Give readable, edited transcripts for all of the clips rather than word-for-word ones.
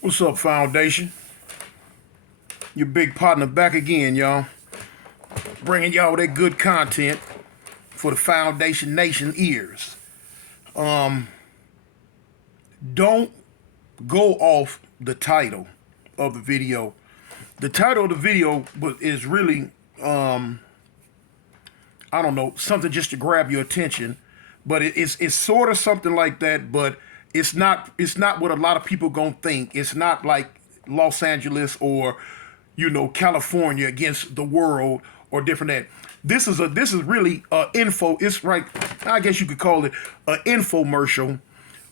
What's up, Foundation? Your big partner back again, y'all. Bringing y'all that good content for the Foundation Nation ears. Don't go off the title of the video. The title of the video is really, I don't know, something just to grab your attention. But it's sort of something like that, but it's not what a lot of people gonna think. It's not like Los Angeles or California against the world or different that. This is really info. It's right. I guess you could call it an infomercial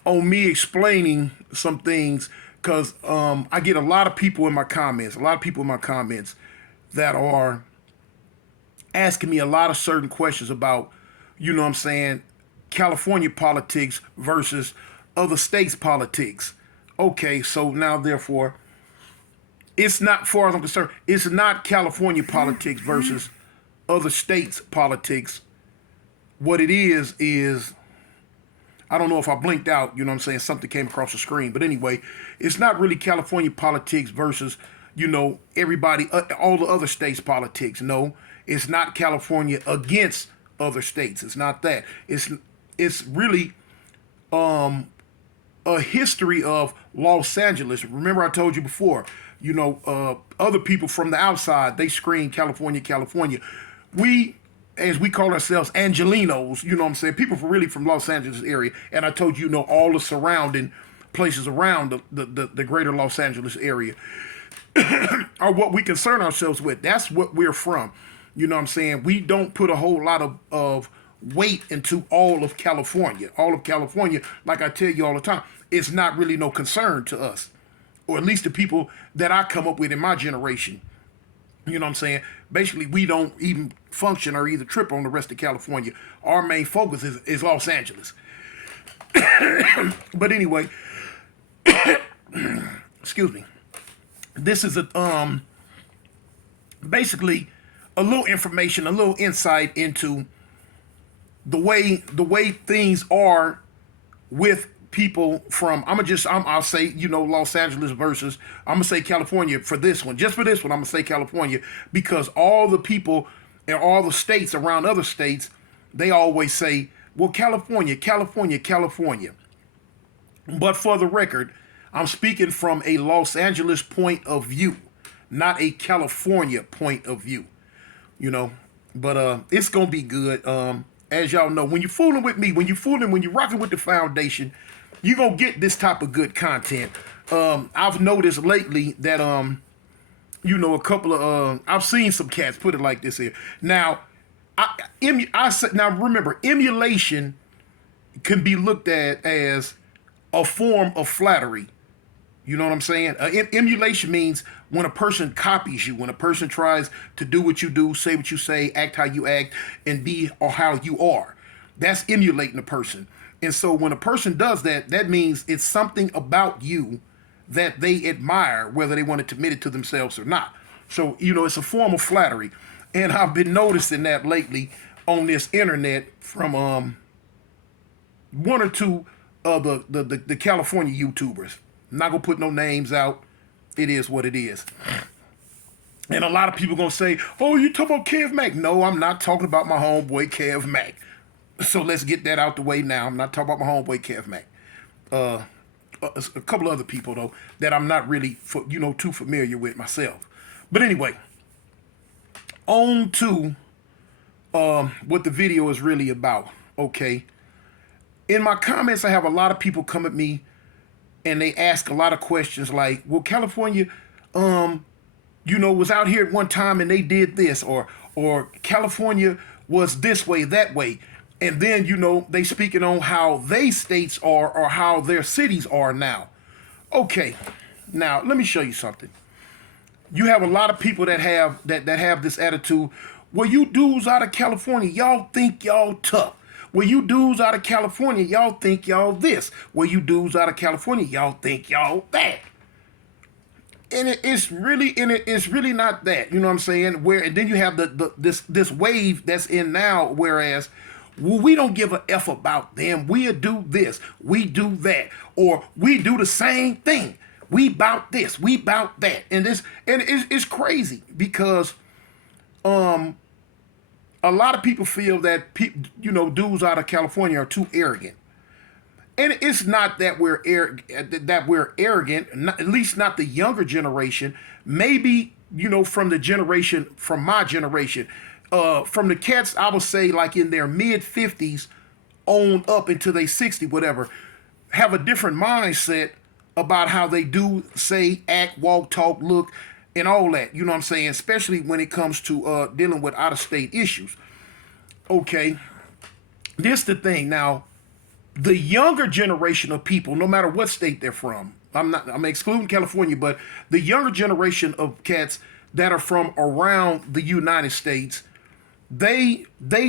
on me explaining some things because I get a lot of people in my comments. A lot of people in my comments that are asking me a lot of certain questions about, what I'm saying, California politics versus other states' politics. Okay, so now therefore, it's not, far as I'm concerned, it's not California politics versus other states' politics. What it is I don't know if I blinked out, something came across the screen. But anyway, it's not really California politics versus, everybody, all the other states' politics. No, it's not California against other states. It's not that. It's really a history of Los Angeles. Remember, I told you before, other people from the outside, they scream California, California. We, as we call ourselves, Angelinos, people really from Los Angeles area. And I told you, all the surrounding places around the greater Los Angeles area are what we concern ourselves with. That's what we're from. We don't put a whole lot of weight into all of California. All of California, like I tell you all the time, it's not really no concern to us, or at least the people that I come up with in my generation. Basically, we don't even function or either trip on the rest of California. Our main focus is Los Angeles. But anyway, excuse me. This is basically a little information, a little insight into the way things are with people from, I'll say, Los Angeles versus, I'm gonna say California for this one. Just for this one, I'm gonna say California, because all the people in all the states around other states, they always say, well, California, California, California. But for the record, I'm speaking from a Los Angeles point of view, not a California point of view. But it's gonna be good. As y'all know, when you're fooling with me, when you're rocking with the foundation, you're gonna get this type of good content. I've noticed lately that a couple of I've seen some cats put it like this here. Now, I said, now remember, emulation can be looked at as a form of flattery. You know what I'm saying? Emulation means when a person copies you, when a person tries to do what you do, say what you say, act how you act, and be or how you are. That's emulating a person. And so when a person does that, that means it's something about you that they admire, whether they want to admit it to themselves or not. So, it's a form of flattery. And I've been noticing that lately on this internet from one or two of the California YouTubers. I'm not gonna put no names out. It is what it is. And a lot of people gonna say, "Oh, you talking about Kev Mack?" No, I'm not talking about my homeboy Kev Mack. So let's get that out the way now. I'm not talking about my homeboy Kev Mack. A couple other people though that I'm not really too familiar with myself. But anyway, on to what the video is really about. Okay. In my comments, I have a lot of people come at me and they ask a lot of questions like, well, California, was out here at one time and they did this, or California was this way, that way. And then, they speaking on how they states are or how their cities are now. Okay, now let me show you something. You have a lot of people that have this attitude. Well, you dudes out of California, y'all think y'all tough. Well, you dudes out of California, y'all think y'all this. Well, you dudes out of California, y'all think y'all that. And it's really not that. You know what I'm saying? And then you have this wave that's in now, whereas, well, we don't give a F about them. We'll do this, we do that, or we do the same thing. We bout this, we bout that, and it's crazy because a lot of people feel that dudes out of California are too arrogant. And it's not that we're arrogant, at least not the younger generation. Maybe from the generation from my generation, from the cats I would say like in their mid 50s on up into their 60 whatever, have a different mindset about how they do say, act, walk, talk, look, and all that. You know what I'm saying? Especially when it comes to dealing with out of state issues. Okay, this the thing now. The younger generation of people, no matter what state they're from, I'm excluding California, but the younger generation of cats that are from around the United States, they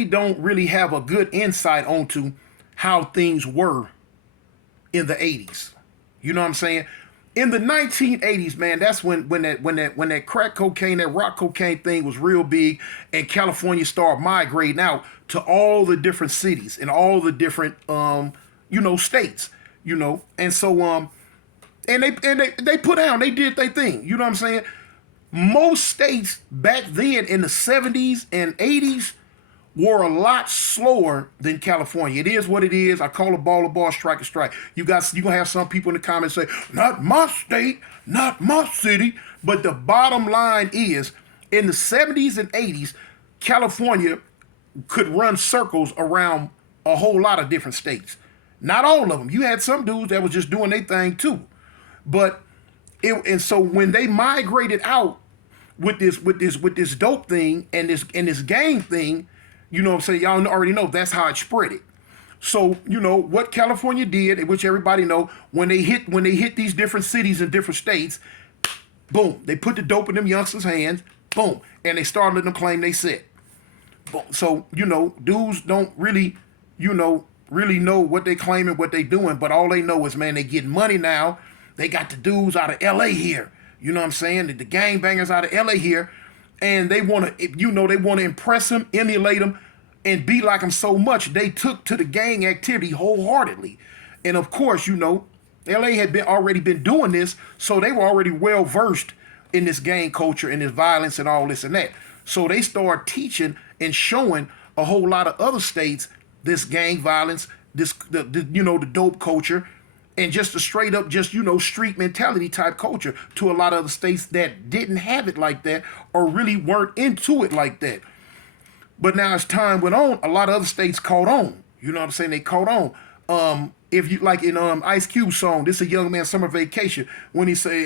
don't really have a good insight onto how things were in the 80s. You know what I'm saying? In the 1980s, man, that's when that crack cocaine, that rock cocaine thing was real big, and California started migrating out to all the different cities and all the different states, and so they put down, they did their thing. You know what I'm saying? Most states back then in the 70s and 80s were a lot slower than California. It is what it is. I call a ball, strike a strike. You gonna have some people in the comments say, not my state, not my city. But the bottom line is, in the 70s and 80s, California could run circles around a whole lot of different states. Not all of them. You had some dudes that was just doing their thing too. But and so when they migrated out with this dope thing and this gang thing, you know what I'm saying? Y'all already know that's how it spread it. So, what California did, which everybody know, when they hit these different cities and different states, boom, they put the dope in them youngsters' hands, boom, and they started letting them claim they said. So, dudes don't really, really know what they claiming, what they doing, but all they know is, man, they getting money now. They got the dudes out of LA here. You know what I'm saying? The gangbangers out of LA here. And they want to, they want to impress them, emulate them, and be like them so much. They took to the gang activity wholeheartedly. And of course, LA had already been doing this, so they were already well versed in this gang culture and this violence and all this and that. So they started teaching and showing a whole lot of other states this gang violence, the dope culture, and just a straight up street mentality type culture to a lot of other states that didn't have it like that or really weren't into it like that. But now as time went on, a lot of other states caught on. You know what I'm saying? They caught on. If you like in Ice Cube song, this is a young man's summer vacation, when he say,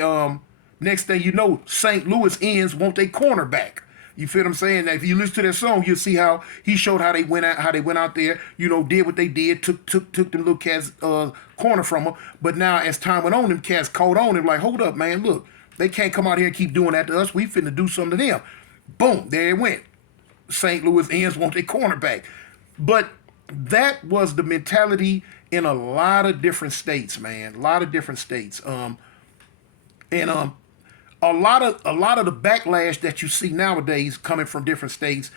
next thing you know, St. Louis ends want their cornerback. You feel what I'm saying? Now, if you listen to that song, you'll see how he showed how they went out there, did what they did, took them little cats corner from them. But now as time went on, them cats caught on and like, hold up, man, look, they can't come out here and keep doing that to us. We finna do something to them. Boom, there it went. St. Louis ends want their cornerback. But that was the mentality in a lot of different states, man. A lot of different states. A lot of the backlash that you see nowadays coming from different states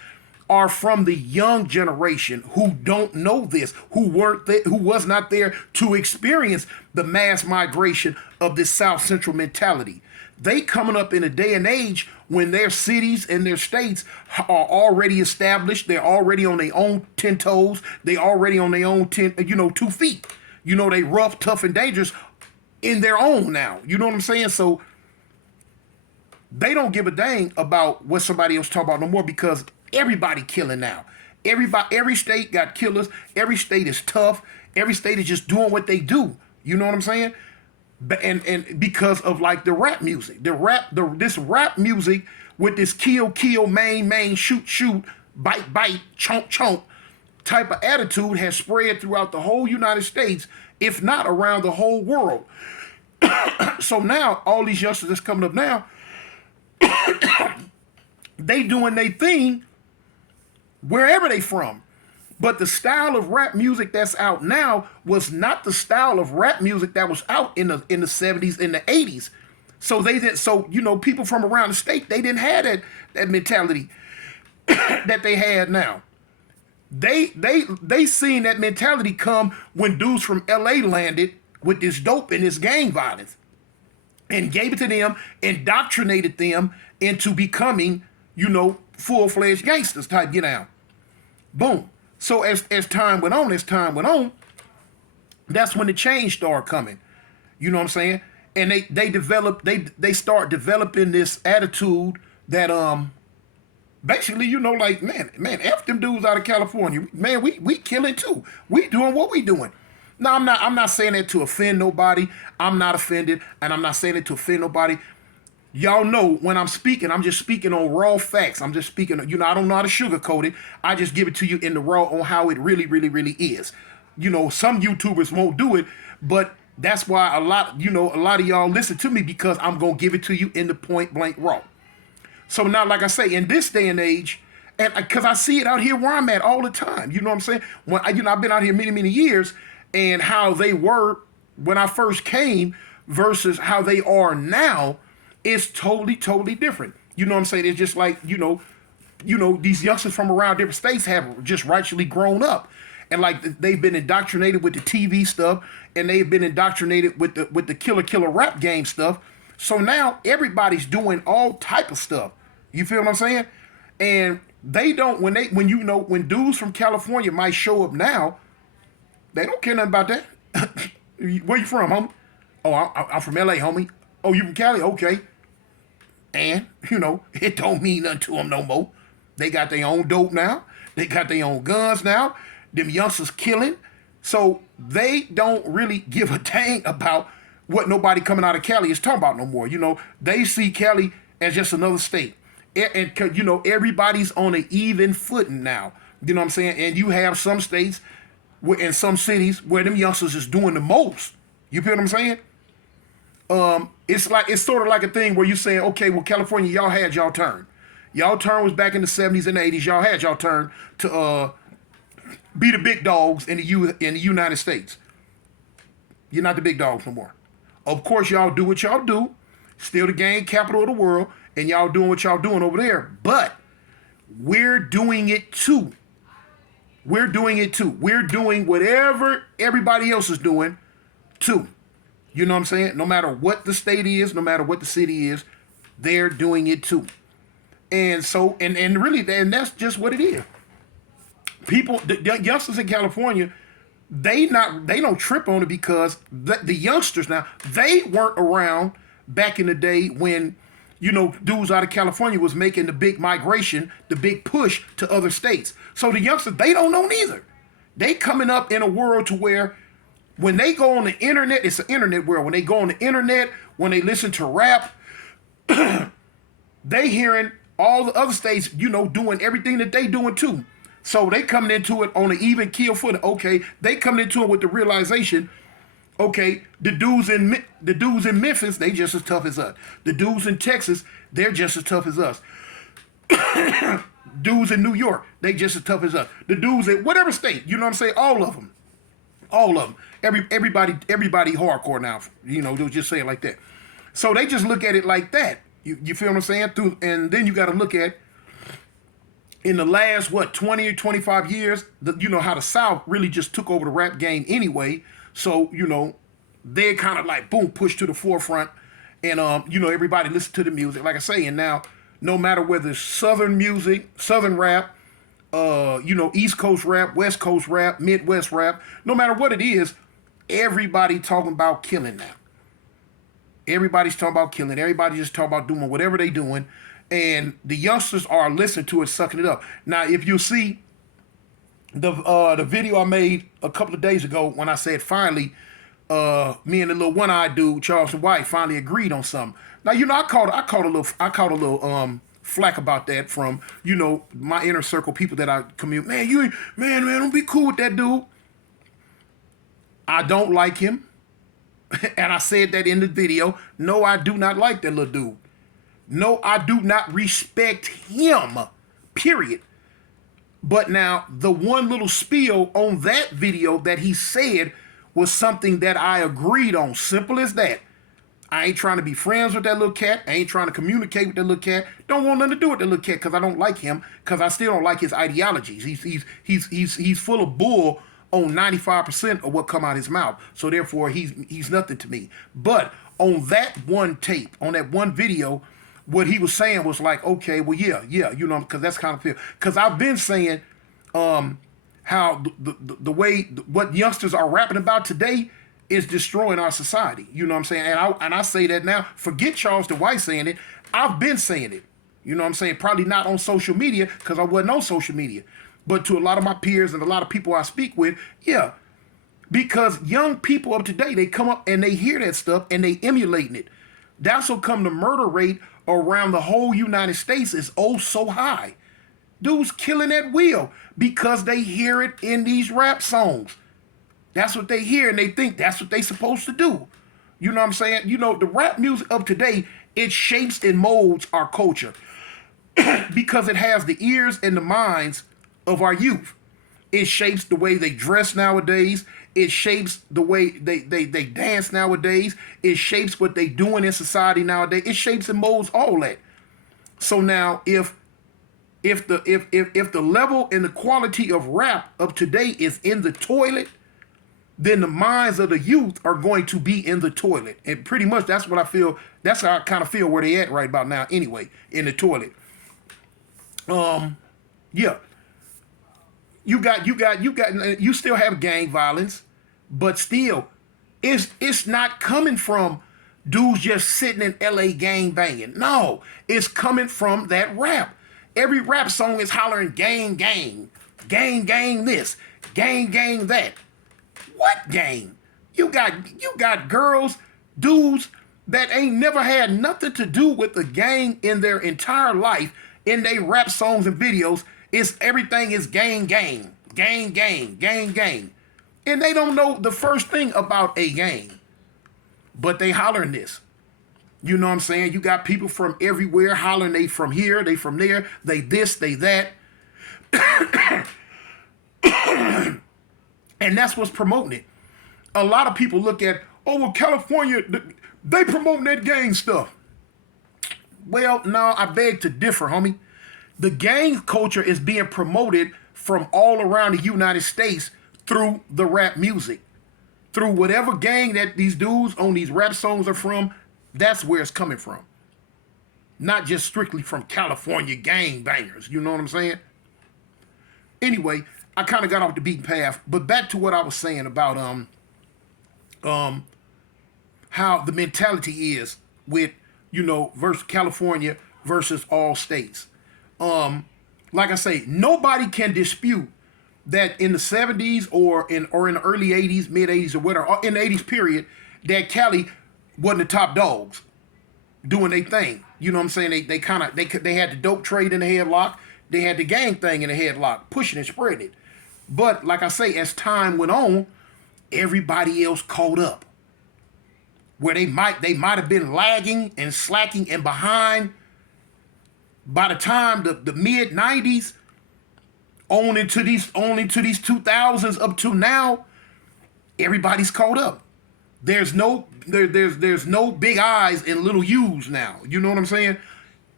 are from the young generation who don't know this, who was not there to experience the mass migration of this South Central mentality. They coming up in a day and age when their cities and their states are already established. They're already on their own 10 toes. They already on their own 2 feet. They rough, tough, and dangerous in their own now. You know what I'm saying? So they don't give a dang about what somebody else talk about no more because everybody killing now. Every state got killers. Every state is tough. Every state is just doing what they do. You know what I'm saying? And because of like the rap music, this rap music with this kill, main, shoot, bite, chomp type of attitude has spread throughout the whole United States, if not around the whole world. So now all these youngsters that's coming up now, they doing their thing wherever they from. But the style of rap music that's out now was not the style of rap music that was out in the 70s and the 80s. So people from around the state, they didn't have that mentality that they had now. They seen that mentality come when dudes from LA landed with this dope and this gang violence. and gave it to them, indoctrinated them into becoming, full-fledged gangsters type get down. Boom. So as time went on, that's when the change started coming. You know what I'm saying? And they start developing this attitude that basically, like, man, F them dudes out of California. Man, we killing too. We doing what we doing. No, I'm not saying that to offend nobody. I'm not offended, and I'm not saying it to offend nobody. Y'all know when I'm speaking, I'm just speaking on raw facts. I'm just speaking, I don't know how to sugarcoat it. I just give it to you in the raw on how it really, really, really is. Some YouTubers won't do it, but that's why a lot of y'all listen to me, because I'm going to give it to you in the point blank raw. So now, like I say, in this day and age, and because I see it out here where I'm at all the time, you know what I'm saying? When I've been out here many, many years, and how they were when I first came versus how they are now is totally, totally different. You know what I'm saying? It's just like, these youngsters from around different states have just rightfully grown up. And like they've been indoctrinated with the TV stuff, and they've been indoctrinated with the killer rap game stuff. So now everybody's doing all type of stuff. You feel what I'm saying? And they don't, when dudes from California might show up now, they don't care nothing about that. Where you from, homie? Oh, I'm from LA, homie. Oh, you from Cali? Okay. And, it don't mean nothing to them no more. They got their own dope now. They got their own guns now. Them youngsters killing. So they don't really give a dang about what nobody coming out of Cali is talking about no more. They see Cali as just another state. And everybody's on an even footing now. You know what I'm saying? And you have some states in some cities where them youngsters is doing the most. You feel what I'm saying? It's sort of like a thing where you saying, okay, well, California, y'all had y'all turn. Y'all turn was back in the 70s and 80s. Y'all had y'all turn to be the big dogs in the United States. You're not the big dogs no more. Of course, y'all do what y'all do. Still the gang capital of the world, and y'all doing what y'all doing over there. But we're doing it too. We're doing it too. We're doing whatever everybody else is doing too. You know what I'm saying? No matter what the state is, no matter what the city is, they're doing it too. And so, and really, and that's just what it is. People, the youngsters in California, they don't trip on it because the youngsters now, they weren't around back in the day when, dudes out of California was making the big migration, the big push to other states. So the youngsters, they don't know neither. They coming up in a world to where when they go on the internet, it's an internet world. When they go on the internet, when they listen to rap, they hearing all the other states, doing everything that they doing too. So they coming into it on an even keel foot. Okay, they coming into it with the realization, okay, the dudes in Memphis, they just as tough as us. The dudes in Texas, they're just as tough as us. Dudes in New York, they just as tough as us. The dudes in whatever state, you know what I'm saying? All of them. Everybody hardcore now. They'll just say it like that. So they just look at it like that. You feel what I'm saying? And then you got to look at in the last 20 or 25 years, how the South really just took over the rap game anyway. So they kind of like boom pushed to the forefront, and everybody listen to the music, like I say. And now no matter whether it's Southern music, Southern rap, East Coast rap, West Coast rap, Midwest rap, no matter what it is, everybody talking about killing now. Everybody's talking about killing. Everybody just talking about doing whatever they doing. And the youngsters are listening to it, sucking it up. Now, if you see the video I made a couple of days ago when I said finally, me and the little one-eyed dude, Charleston White, finally agreed on something. Now, I caught a little flack about that from, my inner circle people that I commute. Man, don't be cool with that dude. I don't like him. And I said that in the video. No, I do not like that little dude. No, I do not respect him, period. But now, the one little spiel on that video that he said was something that I agreed on. Simple as that. I ain't trying to be friends with that little cat. I ain't trying to communicate with that little cat. Don't want nothing to do with that little cat because I don't like him, because I still don't like his ideologies. He's full of bull on 95% of what come out his mouth. So therefore, he's nothing to me. But on that one tape, on that one video, what he was saying was like, okay, well, yeah, you know, because that's kind of feel. Because I've been saying how the way what youngsters are rapping about today is destroying our society. You know what I'm saying? And I say that now. Forget Charles White saying it. I've been saying it. You know what I'm saying? Probably not on social media because I wasn't on social media. But to a lot of my peers and a lot of people I speak with, yeah. Because young people of today, they come up and they hear that stuff and they emulating it. That's what come the murder rate around the whole United States is oh so high. Dudes killing at will because they hear it in these rap songs. That's what they hear and they think that's what they supposed to do. You know what I'm saying? You know, the rap music of today, it shapes and molds our culture because it has the ears and the minds of our youth. It shapes the way they dress nowadays. It shapes the way they dance nowadays. It shapes what they doing in society nowadays. It shapes and molds all that. So now if the level and the quality of rap of today is in the toilet, then the minds of the youth are going to be in the toilet. And pretty much that's what I feel. That's how I kind of feel where they at right about now anyway, in the toilet. Yeah. You still have gang violence, but still, it's not coming from dudes just sitting in LA gang banging. No, it's coming from that rap. Every rap song is hollering gang, gang, gang, gang this, gang, gang that. What gang? You got girls, dudes that ain't never had nothing to do with the gang in their entire life. In their rap songs and videos, everything is gang, gang, gang, gang, gang, gang. And they don't know the first thing about a gang. But they hollering this. You know what I'm saying? You got people from everywhere hollering they from here, they from there, they this, they that. And that's what's promoting it. A lot of people look at, oh, well, California, they promoting that gang stuff. Well, no, I beg to differ, homie. The gang culture is being promoted from all around the United States through the rap music. Through whatever gang that these dudes on these rap songs are from, that's where it's coming from. Not just strictly from California gang bangers. You know what I'm saying? Anyway, I kind of got off the beaten path, but back to what I was saying about how the mentality is with, you know, versus California versus all states. Like I say, nobody can dispute that in the 70s or in the early 80s, mid 80s or whatever, or in the 80s period, that Cali wasn't the top dogs doing their thing. You know what I'm saying? They had the dope trade in the headlock. They had the gang thing in the headlock, pushing and spreading it. But like I say, as time went on, everybody else caught up. Where they might have been lagging and slacking and behind. By the time the mid 90s on into these 2000s up to now, everybody's caught up. There's no big eyes and little U's now. You know what I'm saying?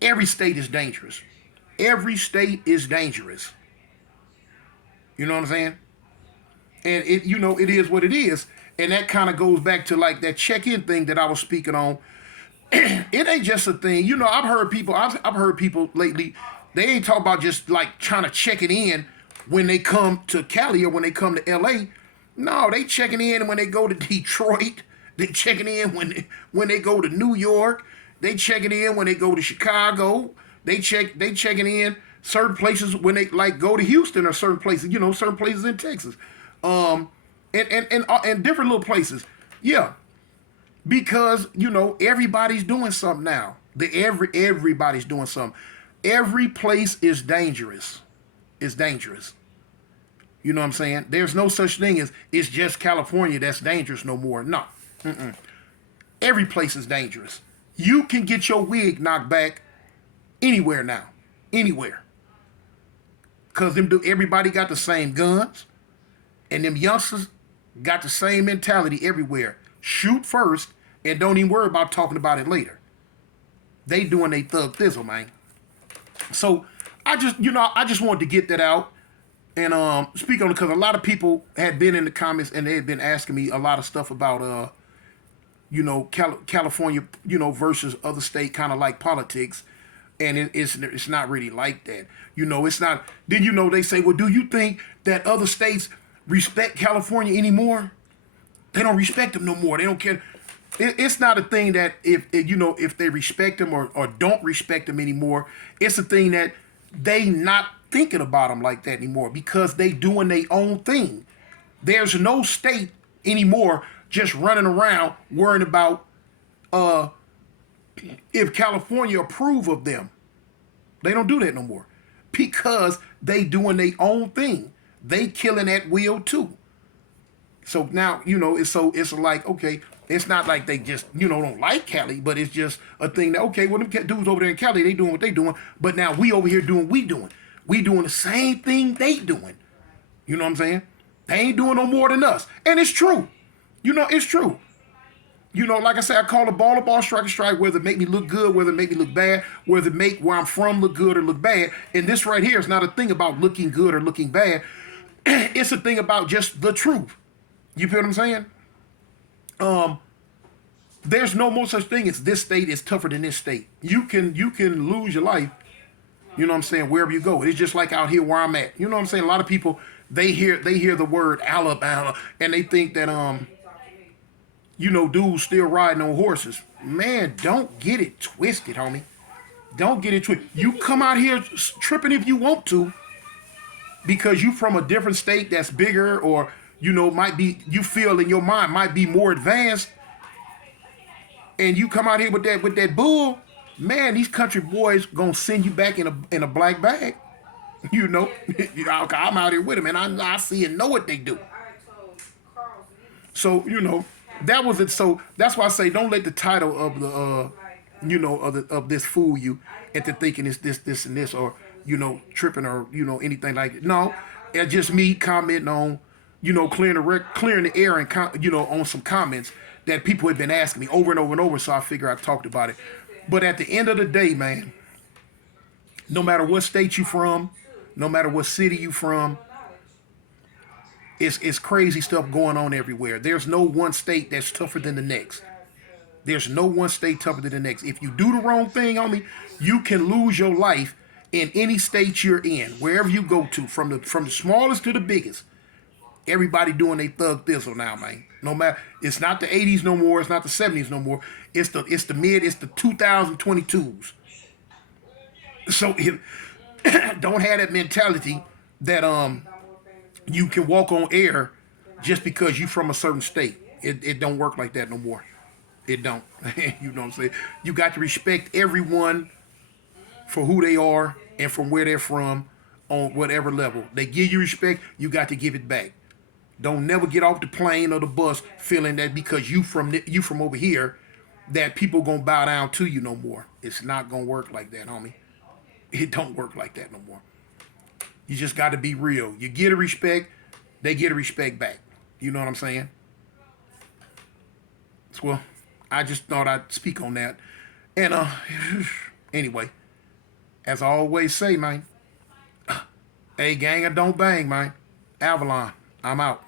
Every state is dangerous. Every state is dangerous. You know what I'm saying? And it is what it is. And that kind of goes back to like that check-in thing that I was speaking on. It ain't just a thing. You know, I've heard people lately, they ain't talking about just like trying to check it in when they come to Cali or when they come to LA. No, they checking in when they go to Detroit. They checking in when they go to New York. They checking in when they go to Chicago. They checking in certain places when they like go to Houston or certain places, you know, certain places in Texas. And different little places. Yeah. Because, you know, everybody's doing something now. Everybody's doing something. Every place is dangerous. It's dangerous. You know what I'm saying? There's no such thing as it's just California that's dangerous no more. No. Every place is dangerous. You can get your wig knocked back anywhere now. Anywhere. Because everybody got the same guns. And them youngsters got the same mentality everywhere. Shoot first and don't even worry about talking about it later. They doing their thug thizzle, man. So I just wanted to get that out. And speak on it because a lot of people had been in the comments and they had been asking me a lot of stuff about California, versus other state, kind of like politics, and it's not really like that. It's not. Then they say, well, do you think that other states respect California anymore? They don't respect them no more. They don't care. It's not a thing that if they respect them or don't respect them anymore. It's a thing that they not thinking about them like that anymore because they doing their own thing. There's no state anymore just running around worrying about if California approve of them. They don't do that no more because they doing their own thing. They killing at will too. So now it's like, okay, it's not like they just don't like Cali, but it's just a thing that, okay, well, them dudes over there in Cali, they doing what they doing, but now we over here doing we doing the same thing they doing. You know what I'm saying? They ain't doing no more than us, and it's true. It's true. Like I said, I call a ball, strike a strike, whether it make me look good, whether it make me look bad, whether it make where I'm from look good or look bad. And this right here is not a thing about looking good or looking bad. It's a thing about just the truth. You feel what I'm saying? There's no more such thing as this state is tougher than this state. You can lose your life, you know what I'm saying, wherever you go. It's just like out here where I'm at. You know what I'm saying? A lot of people, they hear the word Alabama and they think that dudes still riding on horses. Man, don't get it twisted, homie. Don't get it twisted. You come out here tripping if you want to because you from a different state that's bigger or might be, you feel in your mind might be more advanced, and you come out here with that bull, man, these country boys gonna send you back in a black bag. I'm out here with them, and I see and know what they do. So that was it. So that's why I say don't let the title of the of this fool you into thinking it's this and this or tripping or anything like it. No, it's just me commenting on clearing the air and on some comments that people have been asking me over and over and over. So I figure I talked about it. But at the end of the day, man, no matter what state you from, no matter what city you from, it's crazy stuff going on everywhere. There's no one state that's tougher than the next. There's no one state tougher than the next. If you do the wrong thing, homie, you can lose your life in any state you're in, wherever you go to, from the smallest to the biggest. Everybody doing their thug thistle now, man. No matter, it's not the 80s no more, it's not the 70s no more. It's the 2022s. So don't have that mentality that you can walk on air just because you from a certain state. It don't work like that no more. It don't. You know what I'm saying? You got to respect everyone for who they are and from where they're from on whatever level. They give you respect, you got to give it back. Don't never get off the plane or the bus feeling that because you from over here that people gonna bow down to you no more. It's not gonna work like that, homie. It don't work like that no more. You just got to be real. You get a respect, they get a respect back. You know what I'm saying? So, well, I just thought I'd speak on that. And anyway, as I always say, man, hey, gang, don't bang, man. Avalon, I'm out.